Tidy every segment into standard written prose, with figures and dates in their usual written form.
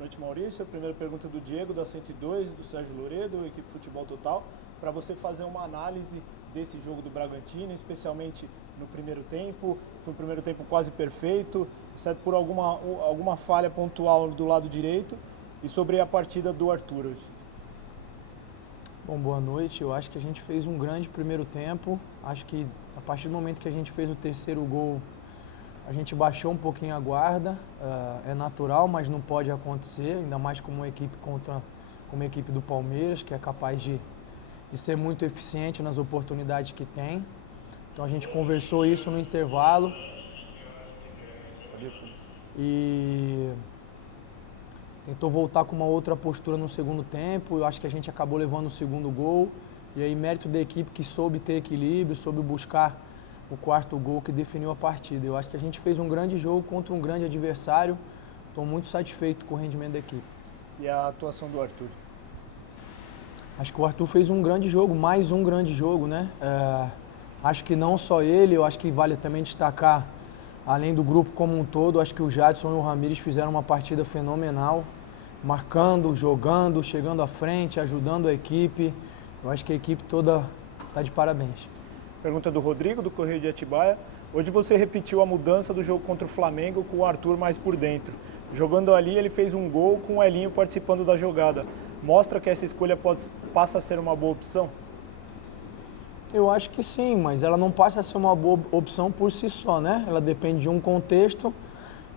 noite, Maurício. A primeira pergunta do Diego, da 102, do Sérgio Loredo, equipe Futebol Total, para você fazer uma análise desse jogo do Bragantino, especialmente no primeiro tempo. Foi um primeiro tempo quase perfeito, exceto por alguma falha pontual do lado direito, e sobre a partida do Arthur hoje. Bom, boa noite. Eu acho que a gente fez um grande primeiro tempo. Acho que a partir do momento que a gente fez o terceiro gol, a gente baixou um pouquinho a guarda. É natural, mas não pode acontecer, ainda mais como uma equipe como uma equipe do Palmeiras, que é capaz de ser muito eficiente nas oportunidades que tem. Então a gente conversou isso no intervalo. E tentou voltar com uma outra postura no segundo tempo. Eu acho que a gente acabou levando o segundo gol. E aí, mérito da equipe que soube ter equilíbrio, soube buscar o quarto gol que definiu a partida. Eu acho que a gente fez um grande jogo contra um grande adversário. Estou muito satisfeito com o rendimento da equipe. E a atuação do Arthur? Acho que o Arthur fez um grande jogo, mais um grande jogo, né? Acho que não só ele, eu acho que vale também destacar, além do grupo como um todo, acho que o Jadson e o Ramires fizeram uma partida fenomenal, marcando, jogando, chegando à frente, ajudando a equipe. Eu acho que a equipe toda está de parabéns. Pergunta do Rodrigo, do Correio de Atibaia. Hoje você repetiu a mudança do jogo contra o Flamengo com o Arthur mais por dentro. Jogando ali, ele fez um gol com o Elinho participando da jogada. Mostra que essa escolha passa a ser uma boa opção? Eu acho que sim, mas ela não passa a ser uma boa opção por si só, né? Ela depende de um contexto,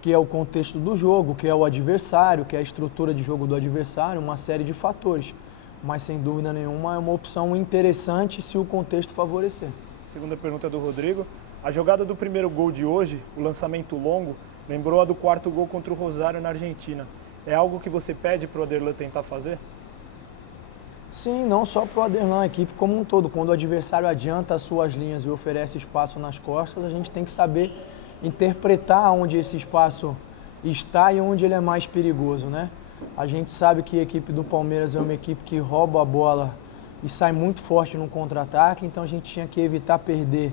que é o contexto do jogo, que é o adversário, que é a estrutura de jogo do adversário, uma série de fatores. Mas, sem dúvida nenhuma, é uma opção interessante se o contexto favorecer. Segunda pergunta do Rodrigo. A jogada do primeiro gol de hoje, o lançamento longo, lembrou a do quarto gol contra o Rosário na Argentina. É algo que você pede para o Aderlan tentar fazer? Sim, não só para o Aderlan, a equipe como um todo. Quando o adversário adianta as suas linhas e oferece espaço nas costas, a gente tem que saber interpretar onde esse espaço está e onde ele é mais perigoso, né? A gente sabe que a equipe do Palmeiras é uma equipe que rouba a bola e sai muito forte no contra-ataque, então a gente tinha que evitar perder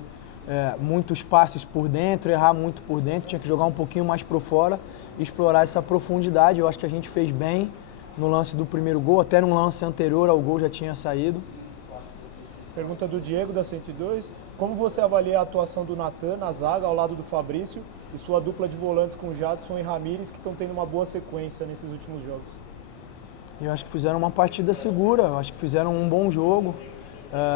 muitos passes por dentro, errar muito por dentro, tinha que jogar um pouquinho mais por fora e explorar essa profundidade. Eu acho que a gente fez bem no lance do primeiro gol, até no lance anterior ao gol já tinha saído. Pergunta do Diego, da 102. Como você avalia a atuação do Natan na zaga ao lado do Fabrício e sua dupla de volantes com Jadson e Ramires, que estão tendo uma boa sequência nesses últimos jogos? Eu acho que fizeram uma partida segura, eu acho que fizeram um bom jogo.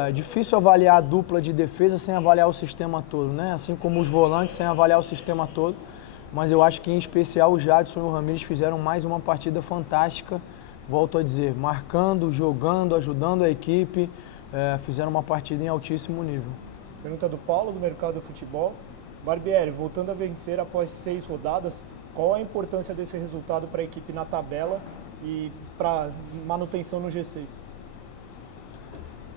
É difícil avaliar a dupla de defesa sem avaliar o sistema todo, né? Assim como os volantes sem avaliar o sistema todo. Mas eu acho que, em especial, o Jadson e o Ramires fizeram mais uma partida fantástica. Volto a dizer, marcando, jogando, ajudando a equipe. Fizeram uma partida em altíssimo nível. Pergunta do Paulo, do Mercado do Futebol. Barbieri, voltando a vencer após 6 rodadas, qual a importância desse resultado para a equipe na tabela e para manutenção no G6?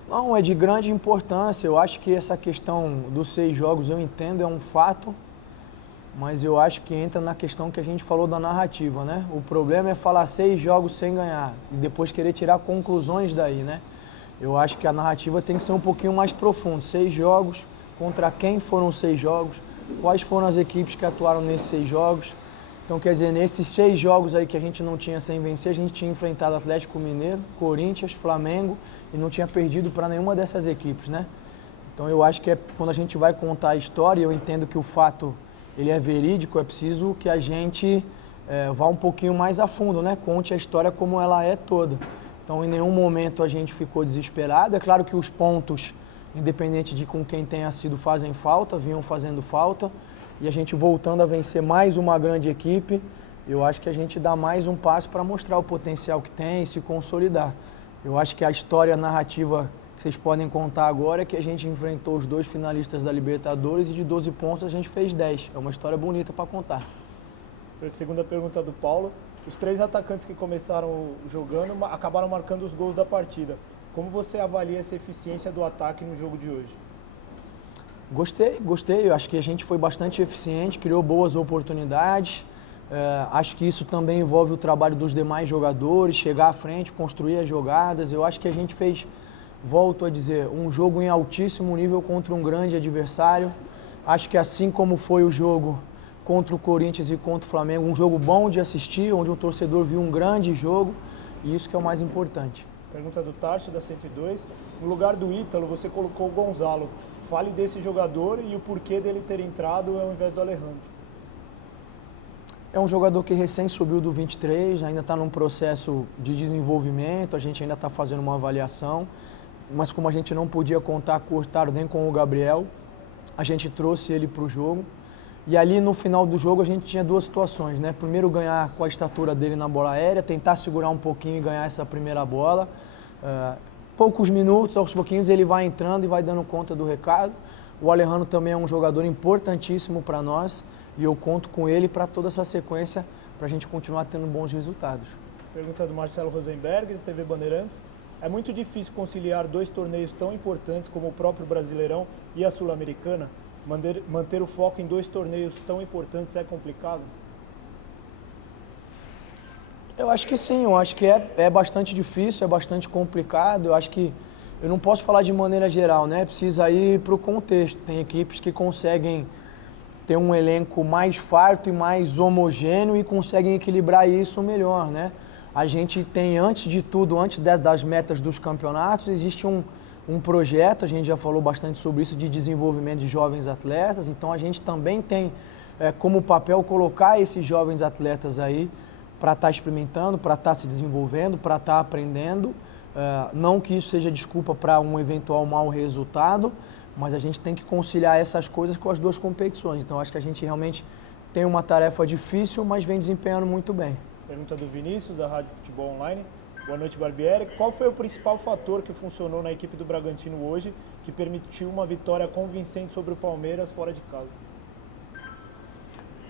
Não, é de grande importância. Eu acho que essa questão dos 6 jogos, eu entendo, é um fato, mas eu acho que entra na questão que a gente falou da narrativa, né? O problema é falar 6 jogos sem ganhar e depois querer tirar conclusões daí, né? Eu acho que a narrativa tem que ser um pouquinho mais profunda. 6 jogos, contra quem foram os 6 jogos, quais foram as equipes que atuaram nesses 6 jogos. Então, quer dizer, nesses 6 jogos aí que a gente não tinha sem vencer, a gente tinha enfrentado Atlético Mineiro, Corinthians, Flamengo e não tinha perdido para nenhuma dessas equipes, né? Então, eu acho que quando a gente vai contar a história, eu entendo que o fato ele é verídico, é preciso que a gente vá um pouquinho mais a fundo, né? Conte a história como ela é toda. Então, em nenhum momento a gente ficou desesperado. É claro que os pontos, independente de com quem tenha sido, fazem falta, vinham fazendo falta. E a gente voltando a vencer mais uma grande equipe, eu acho que a gente dá mais um passo para mostrar o potencial que tem e se consolidar. Eu acho que a história narrativa que vocês podem contar agora é que a gente enfrentou os 2 finalistas da Libertadores e de 12 pontos a gente fez 10. É uma história bonita para contar. Segunda pergunta do Paulo. Os 3 atacantes que começaram jogando acabaram marcando os gols da partida. Como você avalia essa eficiência do ataque no jogo de hoje? Gostei. Eu acho que a gente foi bastante eficiente, criou boas oportunidades. Acho que isso também envolve o trabalho dos demais jogadores, chegar à frente, construir as jogadas. Eu acho que a gente fez, volto a dizer, um jogo em altíssimo nível contra um grande adversário. Acho que assim como foi o jogo contra o Corinthians e contra o Flamengo, um jogo bom de assistir, onde o torcedor viu um grande jogo, e isso que é o mais importante. Pergunta do Tarso, da 102. No lugar do Ítalo, você colocou o Gonzalo. Fale desse jogador e o porquê dele ter entrado ao invés do Alejandro. É um jogador que recém subiu do 23, ainda está num processo de desenvolvimento, a gente ainda está fazendo uma avaliação, mas como a gente não podia contar com o Hurtado nem com o Gabriel, a gente trouxe ele para o jogo. E ali no final do jogo a gente tinha duas situações, né? Primeiro ganhar com a estatura dele na bola aérea, tentar segurar um pouquinho e ganhar essa primeira bola. Poucos minutos, aos pouquinhos ele vai entrando e vai dando conta do recado. O Alejandro também é um jogador importantíssimo para nós e eu conto com ele para toda essa sequência para a gente continuar tendo bons resultados. Pergunta do Marcelo Rosenberg, da TV Bandeirantes. É muito difícil conciliar dois torneios tão importantes como o próprio Brasileirão e a Sul-Americana? Manter o foco em dois torneios tão importantes é complicado? Eu acho que sim, eu acho que é bastante difícil, é bastante complicado. Eu acho que eu não posso falar de maneira geral, né? Precisa ir para o contexto. Tem equipes que conseguem ter um elenco mais farto e mais homogêneo e conseguem equilibrar isso melhor, né? A gente tem, antes de tudo, antes das metas dos campeonatos, existe um projeto, a gente já falou bastante sobre isso, de desenvolvimento de jovens atletas. Então a gente também tem como papel colocar esses jovens atletas aí para estar experimentando, para estar se desenvolvendo, para estar aprendendo. Não que isso seja desculpa para um eventual mau resultado, mas a gente tem que conciliar essas coisas com as duas competições. Então acho que a gente realmente tem uma tarefa difícil, mas vem desempenhando muito bem. Pergunta do Vinícius, da Rádio Futebol Online. Boa noite, Barbieri. Qual foi o principal fator que funcionou na equipe do Bragantino hoje, que permitiu uma vitória convincente sobre o Palmeiras fora de casa?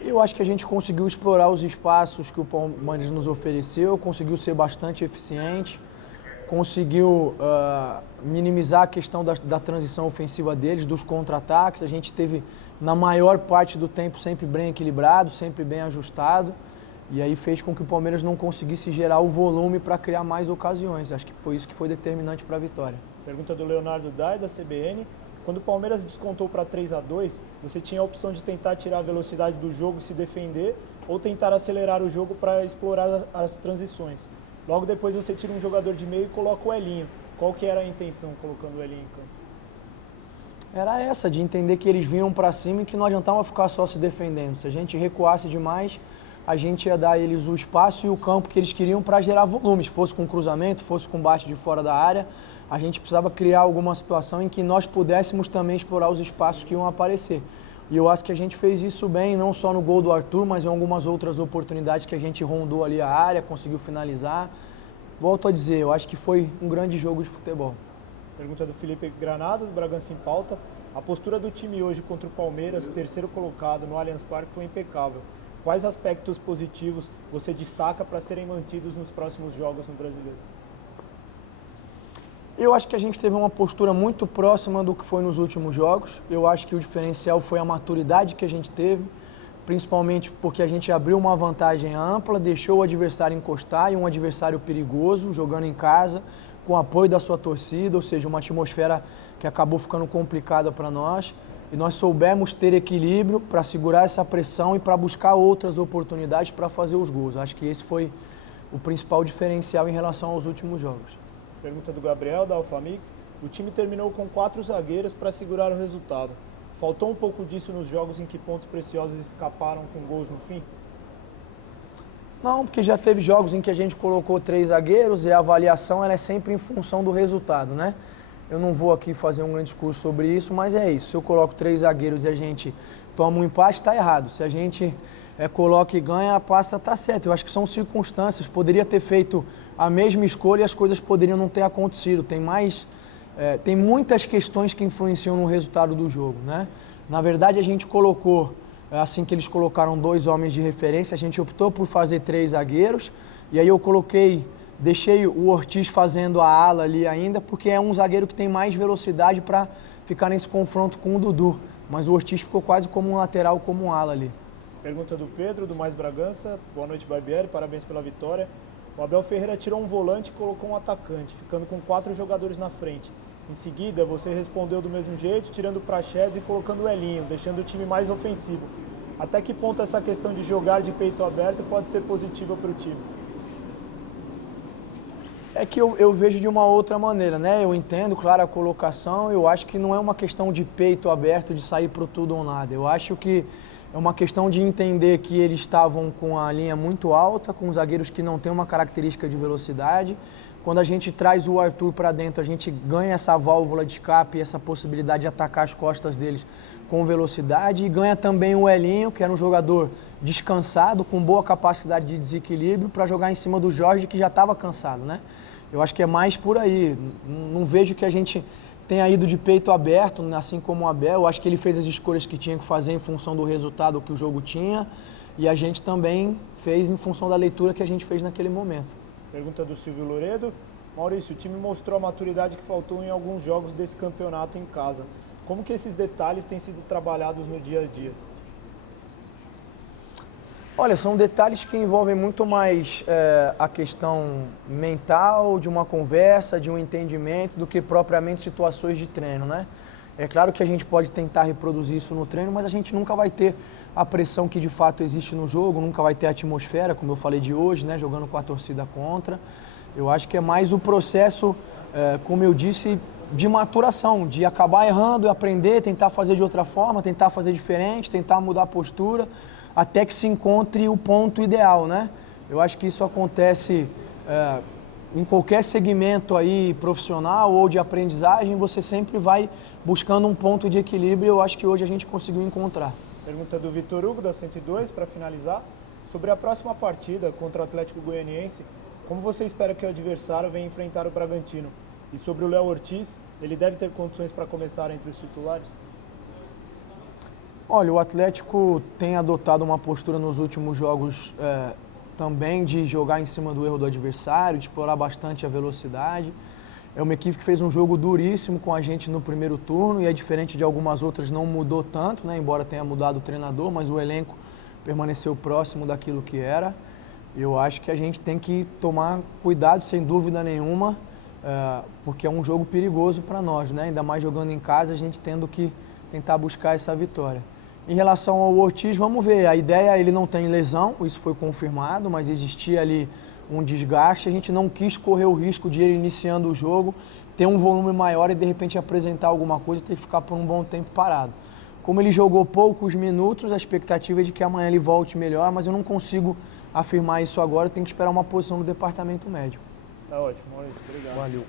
Eu acho que a gente conseguiu explorar os espaços que o Palmeiras nos ofereceu, conseguiu ser bastante eficiente, conseguiu minimizar a questão da transição ofensiva deles, dos contra-ataques. A gente teve, na maior parte do tempo, sempre bem equilibrado, sempre bem ajustado. E aí fez com que o Palmeiras não conseguisse gerar o volume para criar mais ocasiões. Acho que foi isso que foi determinante para a vitória. Pergunta do Leonardo Dai, da CBN. Quando o Palmeiras descontou para 3-2, você tinha a opção de tentar tirar a velocidade do jogo e se defender ou tentar acelerar o jogo para explorar as transições. Logo depois você tira um jogador de meio e coloca o Elinho. Qual que era a intenção colocando o Elinho em campo? Era essa, de entender que eles vinham para cima e que não adiantava ficar só se defendendo. Se a gente recuasse demais, a gente ia dar a eles o espaço e o campo que eles queriam para gerar volumes. Fosse com cruzamento, fosse com bate de fora da área, a gente precisava criar alguma situação em que nós pudéssemos também explorar os espaços que iam aparecer. E eu acho que a gente fez isso bem, não só no gol do Arthur, mas em algumas outras oportunidades que a gente rondou ali a área, conseguiu finalizar. Volto a dizer, eu acho que foi um grande jogo de futebol. Pergunta do Felipe Granado, do Bragança em Pauta. A postura do time hoje contra o Palmeiras, terceiro colocado no Allianz Parque, foi impecável. Quais aspectos positivos você destaca para serem mantidos nos próximos jogos no Brasileiro? Eu acho que a gente teve uma postura muito próxima do que foi nos últimos jogos. Eu acho que o diferencial foi a maturidade que a gente teve, principalmente porque a gente abriu uma vantagem ampla, deixou o adversário encostar, e um adversário perigoso, jogando em casa, com o apoio da sua torcida, ou seja, uma atmosfera que acabou ficando complicada para nós. E nós soubemos ter equilíbrio para segurar essa pressão e para buscar outras oportunidades para fazer os gols. Acho que esse foi o principal diferencial em relação aos últimos jogos. Pergunta do Gabriel, da Alfamix. O time terminou com 4 zagueiros para segurar o resultado. Faltou um pouco disso nos jogos em que pontos preciosos escaparam com gols no fim? Não, porque já teve jogos em que a gente colocou 3 zagueiros e a avaliação ela é sempre em função do resultado, né? Eu não vou aqui fazer um grande discurso sobre isso, mas é isso. Se eu coloco 3 zagueiros e a gente toma um empate, está errado. Se a gente coloca e ganha, passa, está certo. Eu acho que são circunstâncias. Poderia ter feito a mesma escolha e as coisas poderiam não ter acontecido. Tem muitas questões que influenciam no resultado do jogo, né? Na verdade, a gente colocou, assim que eles colocaram 2 homens de referência, a gente optou por fazer 3 zagueiros. E aí eu deixei o Ortiz fazendo a ala ali ainda, porque é um zagueiro que tem mais velocidade para ficar nesse confronto com o Dudu. Mas o Ortiz ficou quase como um lateral, como um ala ali. Pergunta do Pedro, do Mais Bragança. Boa noite, Barbieri. Parabéns pela vitória. O Abel Ferreira tirou um volante e colocou um atacante, ficando com 4 jogadores na frente. Em seguida, você respondeu do mesmo jeito, tirando o Praxedes e colocando o Elinho, deixando o time mais ofensivo. Até que ponto essa questão de jogar de peito aberto pode ser positiva para o time? É que eu vejo de uma outra maneira, né? Eu entendo, claro, a colocação. Eu acho que não é uma questão de peito aberto, de sair pro tudo ou nada. Eu acho que é uma questão de entender que eles estavam com a linha muito alta, com zagueiros que não têm uma característica de velocidade. Quando a gente traz o Arthur para dentro, a gente ganha essa válvula de escape, essa possibilidade de atacar as costas deles com velocidade. E ganha também o Elinho, que era um jogador descansado, com boa capacidade de desequilíbrio, para jogar em cima do Jorge, que já estava cansado, né? Eu acho que é mais por aí. Não vejo que a gente tenha ido de peito aberto, assim como o Abel. Eu acho que ele fez as escolhas que tinha que fazer em função do resultado que o jogo tinha. E a gente também fez em função da leitura que a gente fez naquele momento. Pergunta do Silvio Loredo. Maurício, o time mostrou a maturidade que faltou em alguns jogos desse campeonato em casa. Como que esses detalhes têm sido trabalhados no dia a dia? Olha, são detalhes que envolvem muito mais a questão mental, de uma conversa, de um entendimento, do que propriamente situações de treino, né? É claro que a gente pode tentar reproduzir isso no treino, mas a gente nunca vai ter a pressão que de fato existe no jogo, nunca vai ter a atmosfera, como eu falei de hoje, né? Jogando com a torcida contra. Eu acho que é mais o processo, como eu disse, de maturação, de acabar errando e aprender, tentar fazer de outra forma, tentar fazer diferente, tentar mudar a postura, até que se encontre o ponto ideal, né? Eu acho que isso acontece em qualquer segmento aí profissional ou de aprendizagem, você sempre vai buscando um ponto de equilíbrio e eu acho que hoje a gente conseguiu encontrar. Pergunta do Vitor Hugo, da 102, para finalizar. Sobre a próxima partida contra o Atlético Goianiense, como você espera que o adversário venha enfrentar o Bragantino? E sobre o Léo Ortiz, ele deve ter condições para começar entre os titulares? Olha, o Atlético tem adotado uma postura nos últimos jogos também de jogar em cima do erro do adversário, de explorar bastante a velocidade. É uma equipe que fez um jogo duríssimo com a gente no primeiro turno e é diferente de algumas outras, não mudou tanto, né? Embora tenha mudado o treinador, mas o elenco permaneceu próximo daquilo que era. Eu acho que a gente tem que tomar cuidado, sem dúvida nenhuma, porque é um jogo perigoso para nós, né? Ainda mais jogando em casa, a gente tendo que tentar buscar essa vitória. Em relação ao Ortiz, vamos ver, a ideia, ele não tem lesão, isso foi confirmado, mas existia ali um desgaste, a gente não quis correr o risco de ele iniciando o jogo, ter um volume maior e de repente apresentar alguma coisa e ter que ficar por um bom tempo parado. Como ele jogou poucos minutos, a expectativa é de que amanhã ele volte melhor, mas eu não consigo afirmar isso agora, eu tenho que esperar uma posição do departamento médico. Tá ótimo, Maurício, obrigado. Valeu.